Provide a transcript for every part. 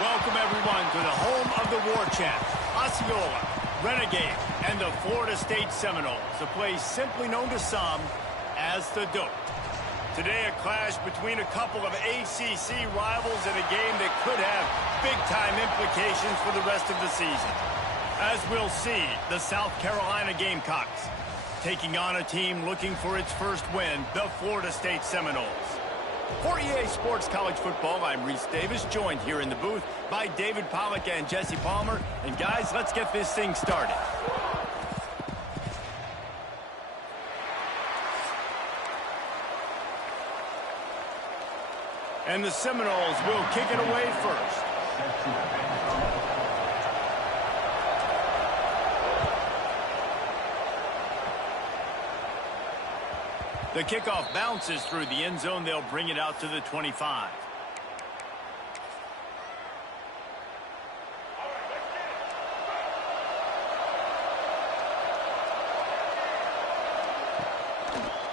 Welcome, everyone, to the home of the War Champs, Osceola, Renegade, and the Florida State Seminoles, a place simply known to some as the Dope. Today, a clash between a couple of ACC rivals in a game that could have big-time implications for the rest of the season. As we'll see, the South Carolina Gamecocks taking on a team looking for its first win, the Florida State Seminoles. For EA Sports College Football, I'm Reese Davis, joined here in the booth by David Pollack and Jesse Palmer. And guys, let's get this thing started. And the Seminoles will kick it away first. The kickoff bounces through the end zone. They'll bring it out to the 25.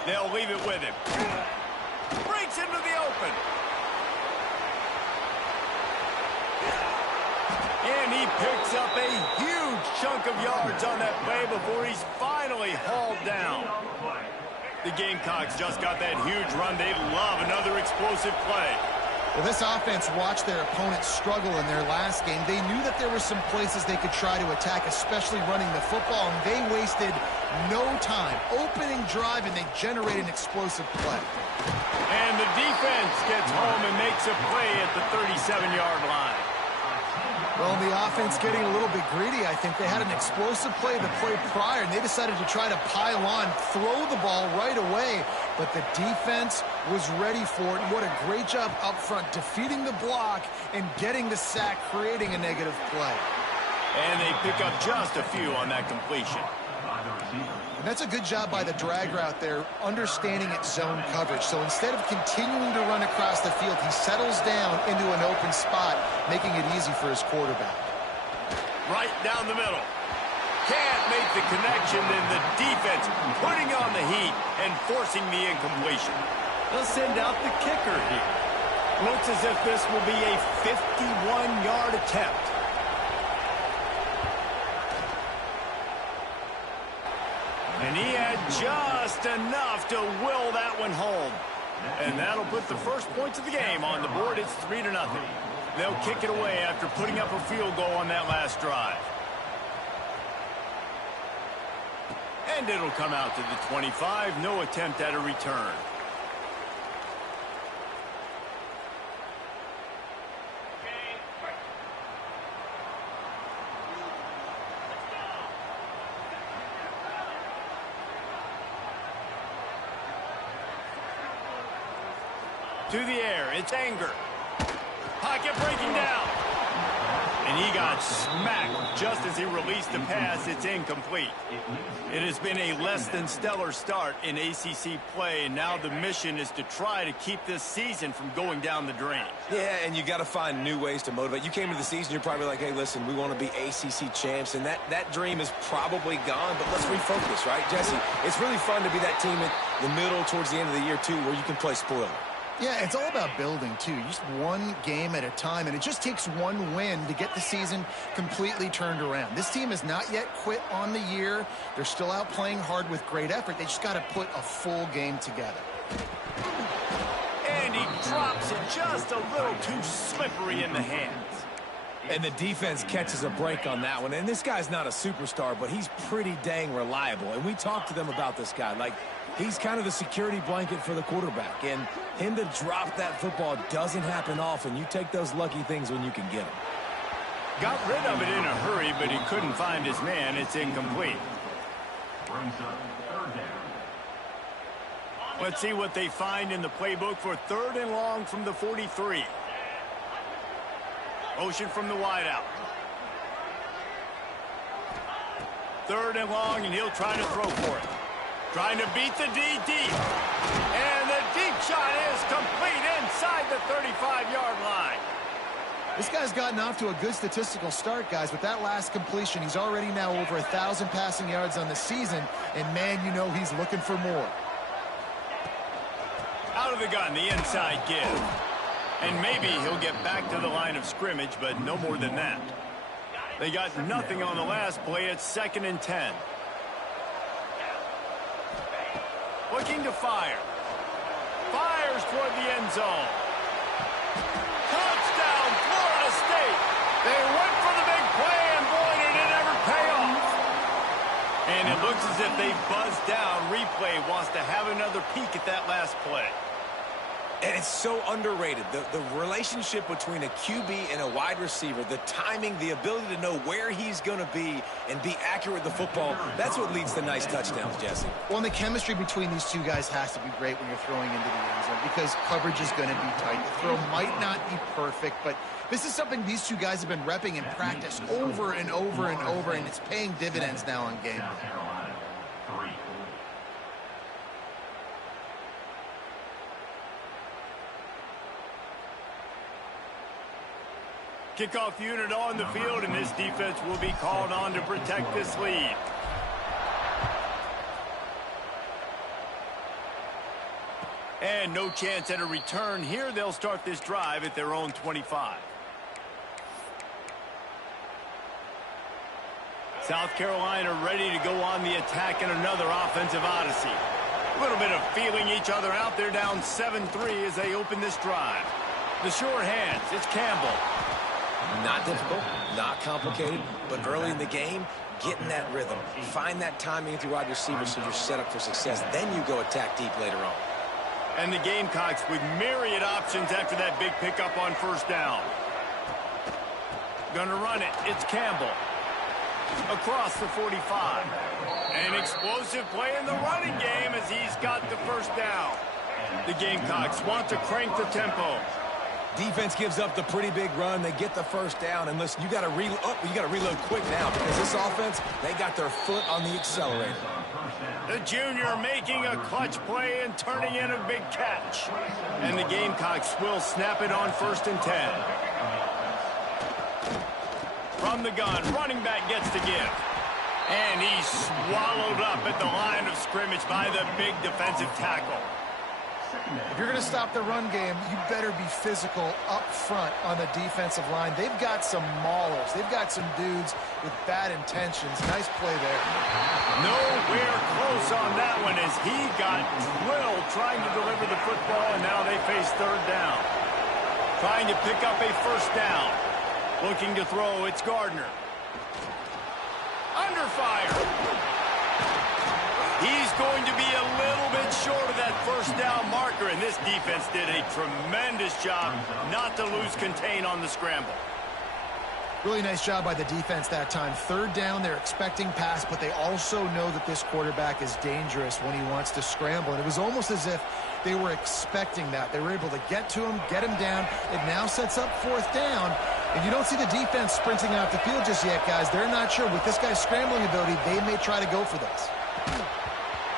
They'll leave it with him. Breaks into the open. And he picks up a huge chunk of yards on that play before he's finally hauled down. The Gamecocks just got that huge run. They love another explosive play. Well, this offense watched their opponents struggle in their last game. They knew that there were some places they could try to attack, especially running the football, and they wasted no time. Opening drive, and they generated an explosive play. And the defense gets home and makes a play at the 37-yard line. Well, the offense getting a little bit greedy, I think. They had an explosive play the play prior, and they decided to try to pile on, throw the ball right away. But the defense was ready for it. What a great job up front, defeating the block and getting the sack, creating a negative play. And they pick up just a few on that completion. And that's a good job by the drag route there, understanding its zone coverage. So instead of continuing to run across the field, he settles down into an open spot, making it easy for his quarterback. Right down the middle. Can't make the connection, then the defense putting on the heat and forcing the incompletion. They'll send out the kicker here. Looks as if this will be a 51-yard attempt. And he had just enough to will that one home. And that'll put the first points of the game on the board. It's 3-0. They'll kick it away after putting up a field goal on that last drive. And it'll come out to the 25. No attempt at a return. To the air, it's Anger. Pocket breaking down. And he got smacked just as he released the pass. It's incomplete. It has been a less than stellar start in ACC play, and now the mission is to try to keep this season from going down the drain. Yeah, and you got to find new ways to motivate. You came into the season, you're probably like, hey, listen, we want to be ACC champs, and that dream is probably gone, but let's refocus, right, Jesse? It's really fun to be that team at the middle towards the end of the year, too, where you can play spoiler. Yeah, it's all about building, too. Just one game at a time, and it just takes one win to get the season completely turned around. This team has not yet quit on the year. They're still out playing hard with great effort. They just got to put a full game together. And he drops it just a little too slippery in the hands. And the defense catches a break on that one. And this guy's not a superstar, but he's pretty dang reliable. And we talked to them about this guy. Like, he's kind of the security blanket for the quarterback. And him to drop that football doesn't happen often. You take those lucky things when you can get them. Got rid of it in a hurry, but he couldn't find his man. It's incomplete. Let's see what they find in the playbook for 3rd and long from the 43. Motion from the wideout. 3rd and long, and he'll try to throw for it. Trying to beat the D deep. And the deep shot is complete inside the 35-yard line. This guy's gotten off to a good statistical start, guys. With that last completion, he's already now over 1,000 passing yards on the season. And, man, you know he's looking for more. Out of the gun, the inside give. And maybe he'll get back to the line of scrimmage, but no more than that. They got nothing on the last play. It's 2nd and 10. Looking to fire. Fires toward the end zone. Touchdown, Florida State. They went for the big play, and boy, did it ever pay off. And it looks as if they buzzed down. Replay wants to have another peek at that last play. And it's so underrated. The relationship between a QB and a wide receiver, the timing, the ability to know where he's going to be and be accurate with the football, that's what leads to nice touchdowns, Jesse. Well, and the chemistry between these two guys has to be great when you're throwing into the end zone because coverage is going to be tight. The throw might not be perfect, but this is something these two guys have been repping in practice over and over and over, and it's paying dividends now on game day. Kickoff unit on the field, and this defense will be called on to protect this lead. And no chance at a return here. They'll start this drive at their own 25. South Carolina ready to go on the attack in another offensive odyssey. A little bit of feeling each other out. They're down 7-3 as they open this drive. The sure hands, it's Campbell. Not difficult, not complicated, but early in the game, get in that rhythm. Find that timing with your wide receiver so you're set up for success. Then you go attack deep later on. And the Gamecocks with myriad options after that big pickup on 1st down. Gonna run it. It's Campbell. Across the 45. An explosive play in the running game as he's got the 1st down. The Gamecocks want to crank the tempo. Defense gives up the pretty big run. They get the 1st down. And listen, you got to reload quick now because this offense, they got their foot on the accelerator. The junior making a clutch play and turning in a big catch. And the Gamecocks will snap it on 1st and 10. From the gun, running back gets to give. And he's swallowed up at the line of scrimmage by the big defensive tackle. If you're going to stop the run game, you better be physical up front on the defensive line. They've got some maulers. They've got some dudes with bad intentions. Nice play there. Nowhere close on that one as he got drilled trying to deliver the football, and now they face 3rd down. Trying to pick up a 1st down. Looking to throw, it's Gardner. Under fire. He's going to be a little bit short of that 1st down marker, and this defense did a tremendous job not to lose contain on the scramble. Really nice job by the defense that time. 3rd down, they're expecting pass, but they also know that this quarterback is dangerous when he wants to scramble, and it was almost as if they were expecting that. They were able to get to him, get him down. It now sets up 4th down, and you don't see the defense sprinting out the field just yet, guys. They're not sure. With this guy's scrambling ability, they may try to go for this.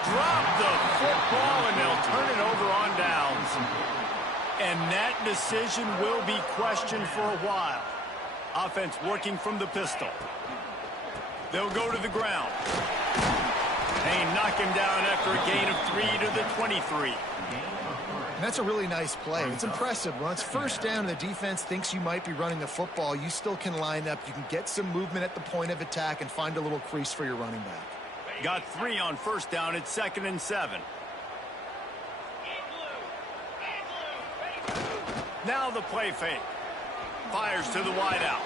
Drop the football, and they'll turn it over on downs. And that decision will be questioned for a while. Offense working from the pistol. They'll go to the ground. They knock him down after a gain of 3 to the 23. And that's a really nice play. It's impressive. Well, it's 1st down and the defense thinks you might be running the football. You still can line up. You can get some movement at the point of attack and find a little crease for your running back. Got 3 on 1st down. It's 2nd and 7. Now the play fake. Fires to the wideout.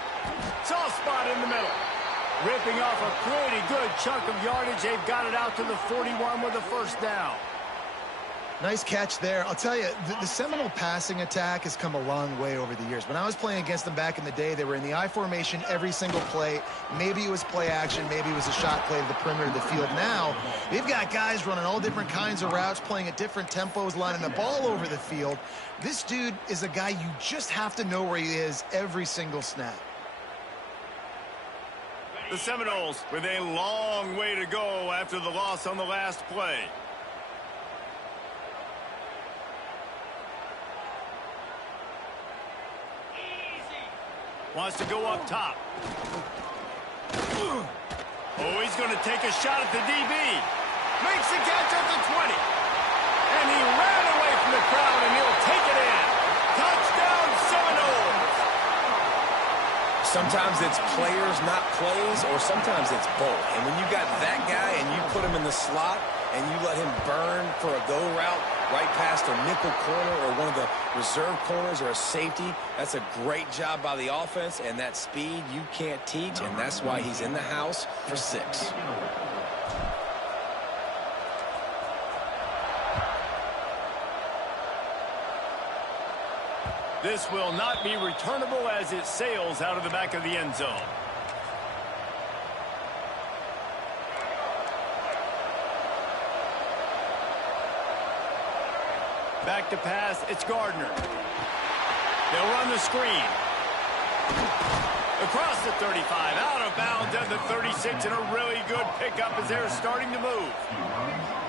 Soft spot in the middle. Ripping off a pretty good chunk of yardage. They've got it out to the 41 with a 1st down. Nice catch there. I'll tell you, the Seminole passing attack has come a long way over the years. When I was playing against them back in the day, they were in the I formation every single play. Maybe it was play action. Maybe it was a shot play to the perimeter of the field. Now, they've got guys running all different kinds of routes, playing at different tempos, lining the ball over the field. This dude is a guy you just have to know where he is every single snap. The Seminoles with a long way to go after the loss on the last play. Wants to go up top. Oh, he's going to take a shot at the DB. Makes the catch at the 20. And he ran away from the crowd, and he'll take it in. Touchdown, Sometimes it's players, not plays, or sometimes it's both. And when you got that guy and you put him in the slot and you let him burn for a go route right past a nickel corner or one of the reserve corners or a safety, that's a great job by the offense, and that speed you can't teach, and that's why he's in the house for 6. This will not be returnable as it sails out of the back of the end zone. Back to pass, it's Gardner. They'll run the screen. Across the 35, out of bounds at the 36, and a really good pickup as they're starting to move.